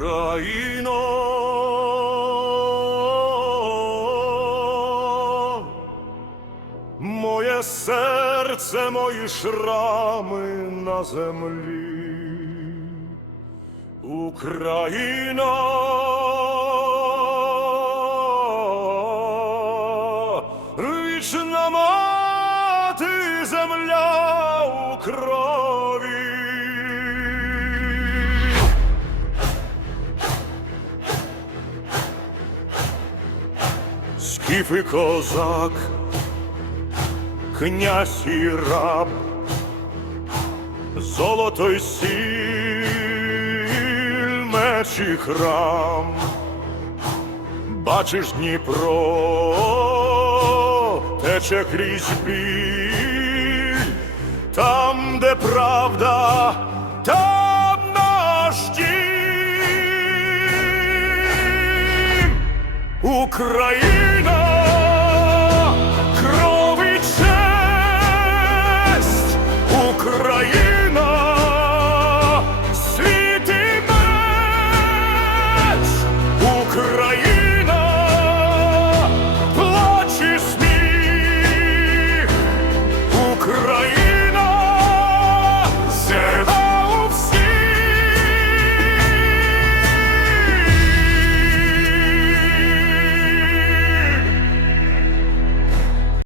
Україно, моє серце, мої шрами на землі, Україна, вічна мати земля у Скіф і козак, князь і раб, золото й сіль, меч і храм, бачиш Дніпро, тече крізь біль, там, де правда, там наш дім. Україна, кров і честь, Україна, світ і меч, Україна.